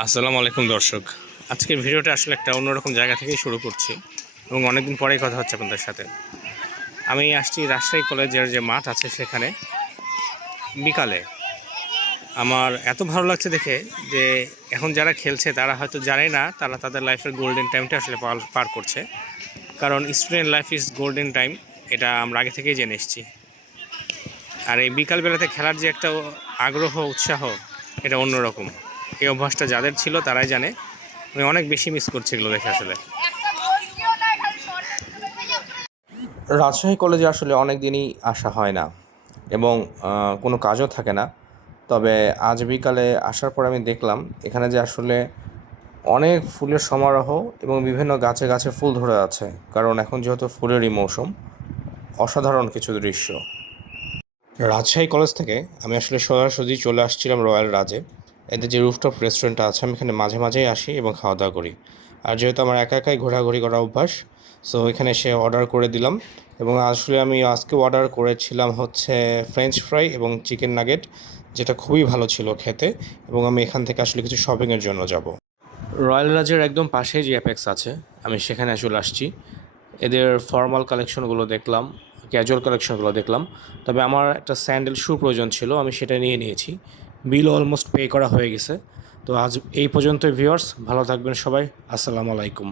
আসসালামু আলাইকুম দর্শক। আজকের ভিডিওটা আসলে একটা অন্যরকম জায়গা থেকেই শুরু করছি এবং অনেকদিন পরেই কথা হচ্ছে আপনাদের সাথে। আমি আসছি রাজশাহী কলেজের যে মাঠ আছে সেখানে। বিকালে আমার এত ভালো লাগছে দেখে যে এখন যারা খেলছে তারা হয়তো জানে না, তারা তাদের লাইফের গোল্ডেন টাইমটা আসলে পার- করছে। কারণ student life is golden time এটা আমরা আগে থেকেই জেনে এসেছি। আর এই বিকালবেলাতে খেলার যে একটা আগ্রহ, উৎসাহ, এটা অন্যরকম। এই অভ্যাসটা যাদের ছিল তারাই জানে। আমি অনেক বেশি মিস করছি এগুলো দেখে আসলে। রাজশাহী কলেজে আসলে অনেক দিনই আসা হয় না এবং কোনো কাজও থাকে না। তবে আজ বিকালে আসার পর আমি দেখলাম, এখানে যে আসলে অনেক ফুলের সমারোহ এবং বিভিন্ন গাছে গাছে ফুল ধরে আছে। কারণ এখন যেহেতু ফুলেরই মৌসুম, অসাধারণ কিছু দৃশ্য। রাজশাহী কলেজ থেকে আমি আসলে সরাসরি চলে আসছিলাম রয়্যাল রাজে এদের যে রুফটপ রেস্টুরেন্টটা আছে, আমি এখানে মাঝে মাঝেই আসি এবং খাওয়া দাওয়া করি। আর যেহেতু আমার একা একাই ঘোরাঘুরি করা অভ্যাস সো এখানে এসে অর্ডার করে দিলাম। এবং আসলে আমি আজকে অর্ডার করেছিলাম হচ্ছে ফ্রেঞ্চ ফ্রাই এবং চিকেন নাগেট যেটা খুবই ভালো ছিল খেতে। এবং আমি এখান থেকে আসলে কিছু শপিংয়ের জন্য যাব। রয়্যাল রাজের একদম পাশেই যে অ্যাপেক্স আছে, আমি সেখানে আসলে আসছি। এদের ফর্মাল কালেকশনগুলো দেখলাম ক্যাজুয়াল কালেকশনগুলো দেখলাম। তবে আমার একটা স্যান্ডেল শু প্রয়োজন ছিল, আমি সেটা নিয়ে নিয়েছি। বিল অলমোস্ট পে করা হয়ে গেছে। তো আজ এই পর্যন্ত ভিউয়ার্স, ভালো থাকবেন সবাই। আসসালামু আলাইকুম।